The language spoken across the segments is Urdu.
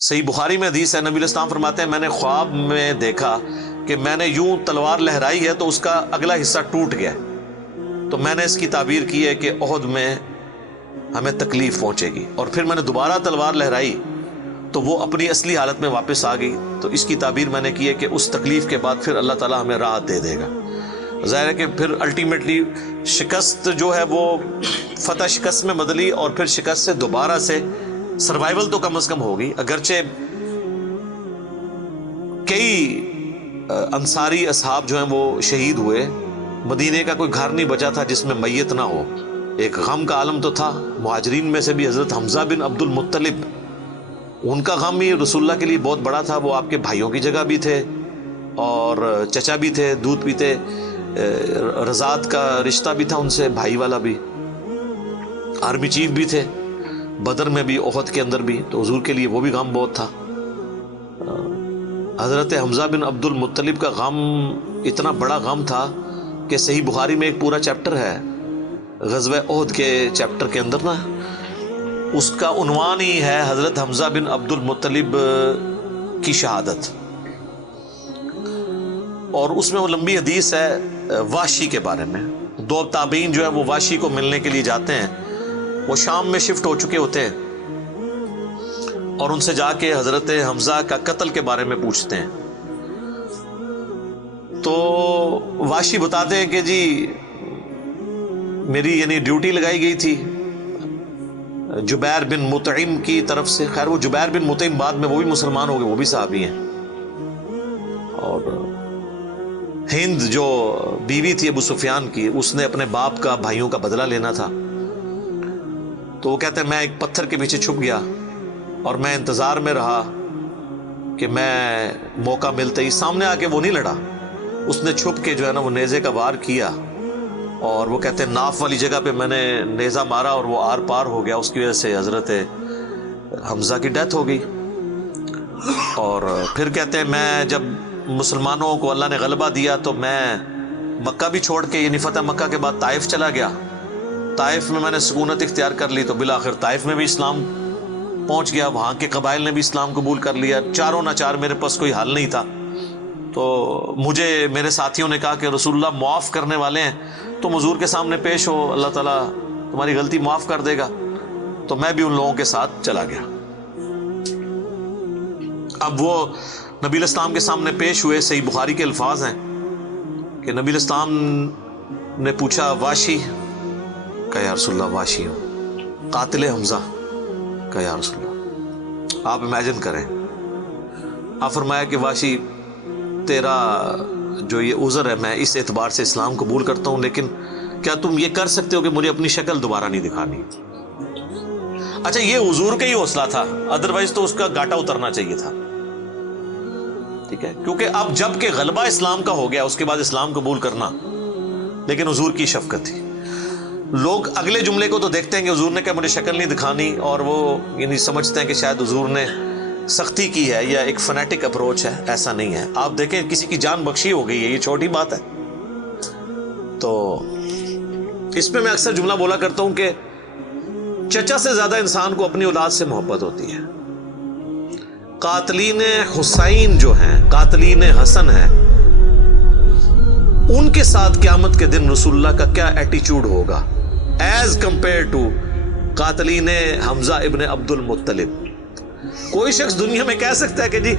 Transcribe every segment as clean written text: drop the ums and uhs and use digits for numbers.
صحیح بخاری میں حدیث ہے، نبی علیہ السلام فرماتے ہیں میں نے خواب میں دیکھا کہ میں نے یوں تلوار لہرائی ہے تو اس کا اگلا حصہ ٹوٹ گیا، تو میں نے اس کی تعبیر کی ہے کہ احد میں ہمیں تکلیف پہنچے گی، اور پھر میں نے دوبارہ تلوار لہرائی تو وہ اپنی اصلی حالت میں واپس آ گئی، تو اس کی تعبیر میں نے کی ہے کہ اس تکلیف کے بعد پھر اللہ تعالیٰ ہمیں راحت دے دے گا۔ ظاہر ہے کہ پھر الٹیمیٹلی شکست جو ہے وہ فتح شکست میں بدلی، اور پھر شکست سے دوبارہ سے سروائیول تو کم از کم ہوگی، اگرچہ کئی انصاری اصحاب جو ہیں وہ شہید ہوئے، مدینے کا کوئی گھر نہیں بچا تھا جس میں میت نہ ہو۔ ایک غم کا عالم تو تھا، مہاجرین میں سے بھی حضرت حمزہ بن عبد المطلب، ان کا غم ہی رسول اللہ کے لیے بہت بڑا تھا، وہ آپ کے بھائیوں کی جگہ بھی تھے اور چچا بھی تھے، دودھ پیتے، رضاعت کا رشتہ بھی تھا ان سے، بھائی والا بھی، آرمی چیف بھی تھے، بدر میں بھی احد کے اندر بھی، تو حضور کے لیے وہ بھی غم بہت تھا۔ حضرت حمزہ بن عبد المطلب کا غم اتنا بڑا غم تھا کہ صحیح بخاری میں ایک پورا چیپٹر ہے غزوہ احد کے چیپٹر کے اندر نا، اس کا عنوان ہی ہے حضرت حمزہ بن عبد المطلب کی شہادت، اور اس میں وہ لمبی حدیث ہے واشی کے بارے میں۔ دو تابعین جو ہے وہ واشی کو ملنے کے لیے جاتے ہیں، وہ شام میں شفٹ ہو چکے ہوتے ہیں، اور ان سے جا کے حضرت حمزہ کا قتل کے بارے میں پوچھتے ہیں، تو واشی بتاتے ہیں کہ جی میری یعنی ڈیوٹی لگائی گئی تھی جبیر بن مطعم کی طرف سے۔ خیر وہ جبیر بن مطعم بعد میں وہ بھی مسلمان ہو گئے، وہ بھی صحابی ہیں، اور ہند جو بیوی تھی ابو سفیان کی، اس نے اپنے باپ کا بھائیوں کا بدلہ لینا تھا، تو وہ کہتے ہیں میں ایک پتھر کے پیچھے چھپ گیا اور میں انتظار میں رہا کہ میں موقع ملتے ہی سامنے آ کے وہ نہیں لڑا، اس نے چھپ کے جو ہے نا وہ نیزے کا وار کیا، اور وہ کہتے ہیں ناف والی جگہ پہ میں نے نیزہ مارا اور وہ آر پار ہو گیا، اس کی وجہ سے حضرت حمزہ کی ڈیتھ ہو گئی۔ اور پھر کہتے ہیں میں جب مسلمانوں کو اللہ نے غلبہ دیا تو میں مکہ بھی چھوڑ کے، یعنی فتح مکہ کے بعد طائف چلا گیا، طائف میں نے سکونت اختیار کر لی، تو بالآخر طائف میں بھی اسلام پہنچ گیا، وہاں کے قبائل نے بھی اسلام قبول کر لیا، چاروں ناچار میرے پاس کوئی حل نہیں تھا، تو مجھے میرے ساتھیوں نے کہا کہ رسول اللہ معاف کرنے والے ہیں، تم حضور کے سامنے پیش ہو، اللہ تعالیٰ تمہاری غلطی معاف کر دے گا، تو میں بھی ان لوگوں کے ساتھ چلا گیا۔ اب وہ نبی علیہ السلام کے سامنے پیش ہوئے، صحیح بخاری کے الفاظ ہیں کہ نبی علیہ السلام نے پوچھا واشی؟ کہا یا رسول اللہ واشی ہوں۔ قاتل حمزہ؟ کہا یا رسول اللہ۔ آپ امیجن کریں، آپ فرمایا کہ واشی تیرا جو یہ عذر ہے میں اس اعتبار سے اسلام قبول کرتا ہوں، لیکن کیا تم یہ کر سکتے ہو کہ مجھے اپنی شکل دوبارہ نہیں دکھانی؟ اچھا یہ حضور کا ہی حوصلہ تھا، ادروائز تو اس کا گاٹا اترنا چاہیے تھا، ٹھیک ہے، کیونکہ اب جب کہ غلبہ اسلام کا ہو گیا اس کے بعد اسلام قبول کرنا، لیکن حضور کی شفقت تھی۔ لوگ اگلے جملے کو تو دیکھتے ہیں کہ حضور نے کہا مجھے شکل نہیں دکھانی، اور وہ یعنی سمجھتے ہیں کہ شاید حضور نے سختی کی ہے یا ایک فنیٹک اپروچ ہے، ایسا نہیں ہے۔ آپ دیکھیں کسی کی جان بخشی ہو گئی ہے، یہ چھوٹی بات ہے۔ تو اس پہ میں اکثر جملہ بولا کرتا ہوں کہ چچا سے زیادہ انسان کو اپنی اولاد سے محبت ہوتی ہے۔ قاتلین حسین جو ہیں، قاتلین حسن ہیں، ان کے ساتھ قیامت کے دن رسول اللہ کا کیا ایٹیچیوڈ ہوگا ایز کمپیئر ٹو قاتلین حمزہ ابن عبد المطلب۔ کوئی شخص دنیا میں کہہ سکتا ہے کہ جی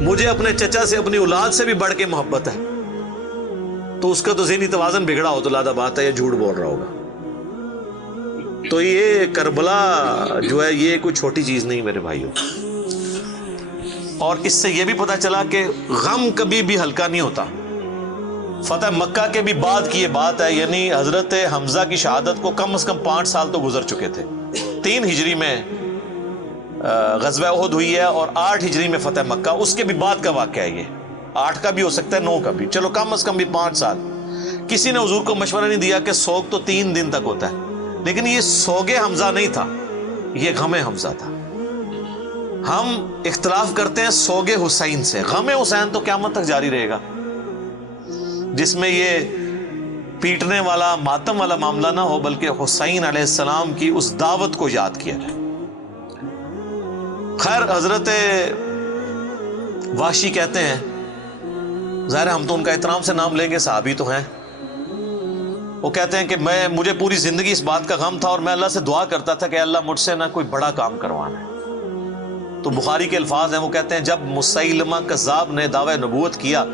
مجھے اپنے چچا سے اپنی اولاد سے بھی بڑھ کے محبت ہے، تو اس کا تو ذہنی توازن بگڑا ہو تو لادہ بات ہے، یہ جھوٹ بول رہا ہوگا۔ تو یہ کربلا جو ہے یہ کوئی چھوٹی چیز نہیں میرے بھائیوں، اور اس سے یہ بھی پتا چلا کہ غم کبھی بھی ہلکا نہیں ہوتا۔ فتح مکہ کے بھی بعد کی یہ بات ہے، یعنی حضرت حمزہ کی شہادت کو کم از کم 5 سال تو گزر چکے تھے۔ 3 ہجری میں غزوہ احد ہوئی ہے اور 8 ہجری میں فتح مکہ، اس کے بھی بعد کا واقعہ ہے، یہ 8 کا بھی ہو سکتا ہے 9 کا بھی، چلو کم از کم بھی 5 سال۔ کسی نے حضور کو مشورہ نہیں دیا کہ سوگ تو 3 دن تک ہوتا ہے، لیکن یہ سوگ حمزہ نہیں تھا، یہ غم حمزہ تھا۔ ہم اختلاف کرتے ہیں سوگ حسین سے، غم حسین تو قیامت تک جاری رہے گا، جس میں یہ پیٹنے والا ماتم والا معاملہ نہ ہو، بلکہ حسین علیہ السلام کی اس دعوت کو یاد کیا جائے۔ خیر حضرت وحشی کہتے ہیں، ظاہر ہم تو ان کا احترام سے نام لیں گے، صحابی تو ہیں، وہ کہتے ہیں کہ مجھے پوری زندگی اس بات کا غم تھا اور میں اللہ سے دعا کرتا تھا کہ اللہ مجھ سے نہ کوئی بڑا کام کروانا ہے۔ تو بخاری کے الفاظ ہیں، وہ کہتے ہیں جب مسیلمہ کذاب نے دعوی نبوت کیا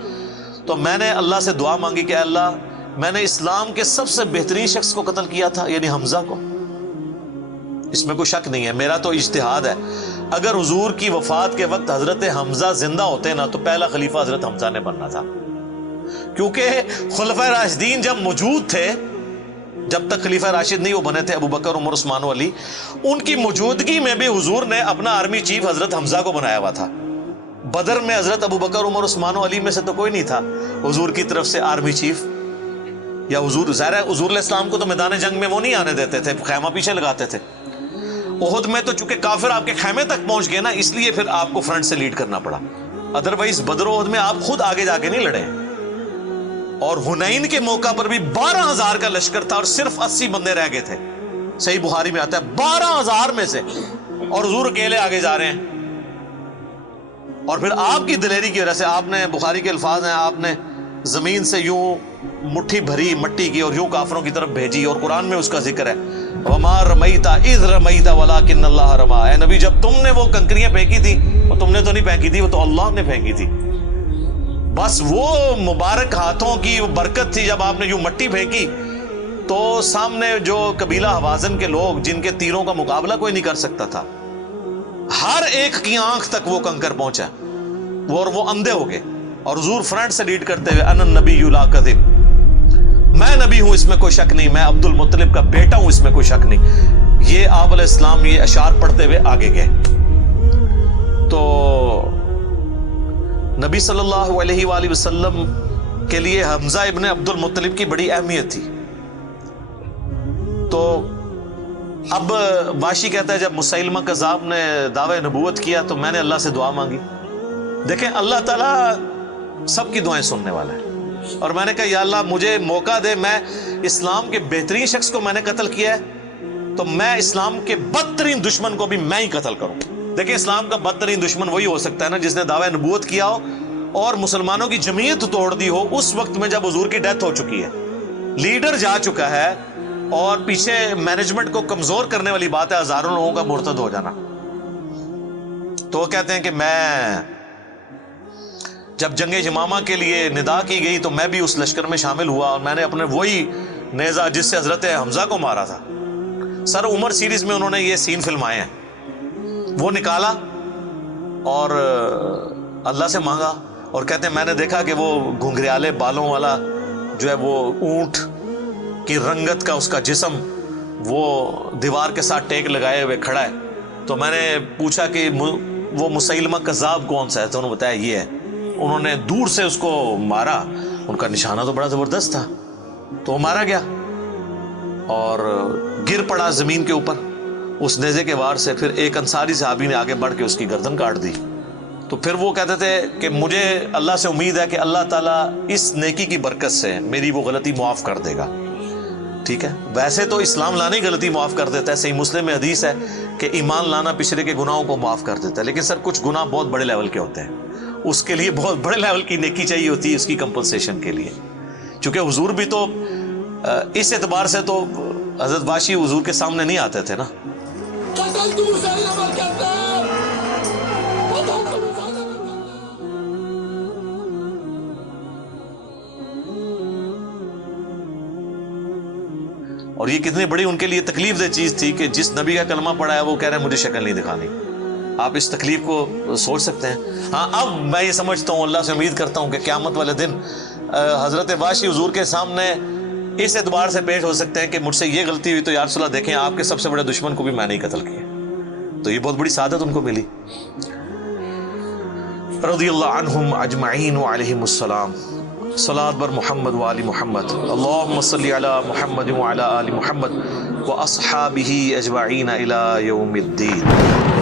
تو میں نے اللہ سے دعا مانگی کہ اللہ میں نے اسلام کے سب سے بہترین شخص کو قتل کیا تھا، یعنی حمزہ کو، اس میں کوئی شک نہیں ہے، میرا تو اجتہاد ہے، اگر حضور کی وفات کے وقت حضرت حمزہ زندہ ہوتے نا تو پہلا خلیفہ حضرت حمزہ نے بننا تھا، کیونکہ خلفائے راشدین جب موجود تھے، جب تک خلیفہ راشد نہیں وہ بنے تھے ابو بکر عمر عثمان و علی، ان کی موجودگی میں بھی حضور نے اپنا آرمی چیف حضرت حمزہ کو بنایا ہوا تھا۔ بدر میں حضرت ابو بکر عمر عثمان و علی میں سے تو کوئی نہیں تھا حضور کی طرف سے آرمی چیف، یا حضور ظاہر ہے حضور علیہ السلام کو تو میدان جنگ میں وہ نہیں آنے دیتے تھے، خیمہ پیچھے لگاتے تھے۔ احد میں تو چونکہ کافر آپ کے خیمے تک پہنچ گئے نا، اس لیے پھر آپ کو فرنٹ سے لیڈ کرنا پڑا، ادروائز بدر و احد میں آپ خود آگے جا کے نہیں لڑے۔ اور حنین کے موقع پر بھی 12,000 کا لشکر تھا اور صرف 80 بندے رہ گئے تھے، صحیح بخاری میں آتا ہے 12,000 میں سے، اور حضور اکیلے آگے جا رہے ہیں۔ اور پھر آپ کی دلیری کی وجہ سے آپ نے، بخاری کے الفاظ ہیں، آپ نے زمین سے یوں مٹھی بھری مٹی کی اور یوں کافروں کی طرف بھیجی، اور قرآن میں اس کا ذکر ہے وَمَا رَمَيْتَ إِذْ رَمَيْتَ وَلَكِنَّ اللَّهَ رَمَىٰ، اے نبی جب تم نے وہ کنکریاں پھینکی تھی وہ تم نے تو نہیں پھینکی تھی، وہ تو اللہ نے پھینکی تھی، بس وہ مبارک ہاتھوں کی برکت تھی۔ جب آپ نے یوں مٹی پھینکی تو سامنے جو قبیلہ حوازن کے لوگ جن کے تیروں کا مقابلہ کوئی نہیں کر سکتا تھا، ہر ایک کی آنکھ تک وہ کنکر پہنچا، اور وہ اندھے ہو گئے، اور حضور فرنٹ سے لیڈ کرتے ہوئے انا النبی لا کذب، میں نبی ہوں اس میں کوئی شک نہیں، میں عبد المطلب کا بیٹا ہوں اس میں کوئی شک نہیں، یہ آپ علیہ السلام یہ اشعار پڑھتے ہوئے آگے گئے۔ تو نبی صلی اللہ علیہ وآلہ وسلم کے لیے حمزہ ابن عبد المطلب کی بڑی اہمیت تھی۔ تو اب واشی کہتا ہے جب مسیلمہ کذاب نے دعوی نبوت کیا تو میں نے اللہ سے دعا مانگی۔ دیکھیں اللہ تعالیٰ سب کی دعائیں سننے والا ہے، اور میں نے کہا یا اللہ مجھے موقع دے، میں اسلام کے بہترین شخص کو میں نے قتل کیا ہے تو میں اسلام کے بدترین دشمن کو بھی میں ہی قتل کروں۔ دیکھیں اسلام کا بدترین دشمن وہی ہو سکتا ہے نا جس نے دعوی نبوت کیا ہو اور مسلمانوں کی جمعیت توڑ دی ہو اس وقت میں جب حضور کی ڈیتھ ہو چکی ہے، لیڈر جا چکا ہے، اور پیچھے مینجمنٹ کو کمزور کرنے والی بات ہے ہزاروں لوگوں کا مرتد ہو جانا۔ تو وہ کہتے ہیں کہ میں جب جنگ یمامہ کے لیے ندا کی گئی تو میں بھی اس لشکر میں شامل ہوا، اور میں نے اپنے وہی نیزہ جس سے حضرت حمزہ کو مارا تھا، سر عمر سیریز میں انہوں نے یہ سین فلمائے ہیں، وہ نکالا اور اللہ سے مانگا، اور کہتے ہیں میں نے دیکھا کہ وہ گھنگریالے بالوں والا جو ہے وہ اونٹ کی رنگت کا اس کا جسم وہ دیوار کے ساتھ ٹیک لگائے ہوئے کھڑا ہے، تو میں نے پوچھا کہ وہ مسیلمہ کذاب کون سا ہے، تو انہوں نے بتایا یہ ہے۔ انہوں نے دور سے اس کو مارا، ان کا نشانہ تو بڑا زبردست تھا، تو وہ مارا گیا اور گر پڑا زمین کے اوپر اس نیزے کے وار سے۔ پھر ایک انصاری صحابی نے آگے بڑھ کے اس کی گردن کاٹ دی۔ تو پھر وہ کہتے تھے کہ مجھے اللہ سے امید ہے کہ اللہ تعالیٰ اس نیکی کی برکت سے میری وہ غلطی معاف کر دے گا۔ ٹھیک ہے، ویسے تو اسلام لانے ہی غلطی معاف کر دیتا ہے، صحیح مسلم میں حدیث ہے کہ ایمان لانا پچھلے کے گناہوں کو معاف کر دیتا ہے، لیکن سر کچھ گناہ بہت بڑے لیول کے ہوتے ہیں، اس کے لیے بہت بڑے لیول کی نیکی چاہیے ہوتی ہے اس کی کمپنسیشن کے لیے، چونکہ حضور بھی تو اس اعتبار سے تو حضرت واشی حضور کے سامنے نہیں آتے تھے نا۔ اور یہ کتنی بڑی ان کے لیے تکلیف دہ چیز تھی کہ جس نبی کا کلمہ پڑھا ہے وہ کہہ رہے ہیں مجھے شکل نہیں دکھانی۔ آپ اس تکلیف کو سوچ سکتے ہیں۔ ہاں اب میں یہ سمجھتا ہوں، اللہ سے امید کرتا ہوں کہ قیامت والے دن حضرت واشی حضور کے سامنے اس اعتبار سے پیش ہو سکتے ہیں کہ مجھ سے یہ غلطی ہوئی تو یا رسول اللہ دیکھیں آپ کے سب سے بڑے دشمن کو بھی میں نہیں قتل کیا، تو یہ بہت بڑی سعادت ان کو ملی۔ رضی اللہ عنہم اجمعین وعلیہم السلام۔ صلاۃ بر محمد وآل محمد، اللہم صلی علی محمد وعلی آل محمد واصحابہ اجمعین الی یوم الدین۔